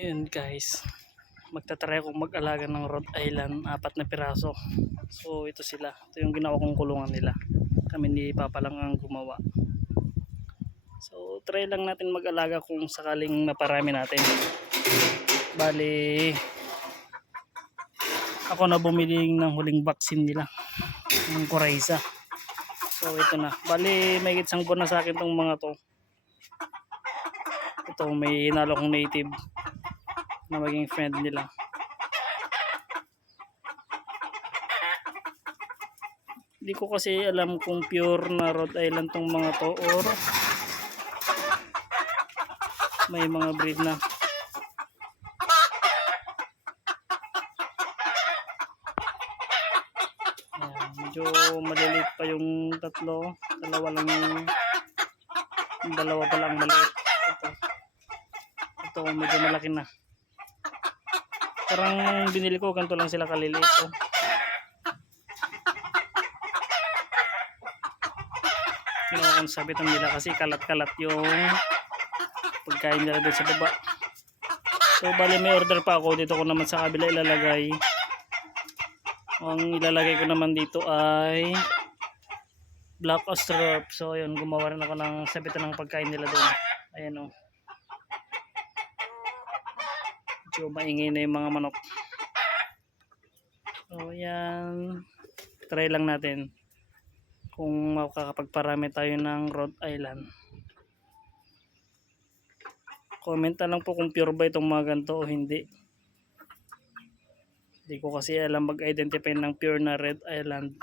Ayun guys, magtatry akong mag-alaga ng Rhode Island, 4 na piraso. So ito sila, ito yung ginawa kong kulungan nila. Kami ni Papa lang ang gumawa. So try lang natin mag-alaga kung sakaling maparami natin. Bali, ako na bumili ng huling vaccine nila, ng Coryza. So ito na, bali may isang buwan na sa akin tong mga to. Ito may hinalo kong native na maging friend nila. Hindi ko kasi alam kung pure na Rhode Island tong mga to or may mga breed na. Ayan, medyo maliliit pa yung tatlo, dalawa pa lang maliit. Ito medyo malaki na. Parang binili ko ganito lang sila kaliliit. Ginawa kong sabitan nila kasi kalat-kalat yung pagkain nila doon sa baba. So bali may order pa ako, dito ko naman sa kabila ilalagay. Ang ilalagay ko naman dito ay black ostrich. So ayun, gumawa rin ako ng sabitan ng pagkain nila doon. Ayan o. Medyo maingay na yung mga manok. So ayan, try lang natin kung makakapagparami tayo ng Rhode Island. Comment na lang po kung pure ba itong mga ganito o hindi. Hindi ko kasi alam mag-identify ng pure na Rhode Island.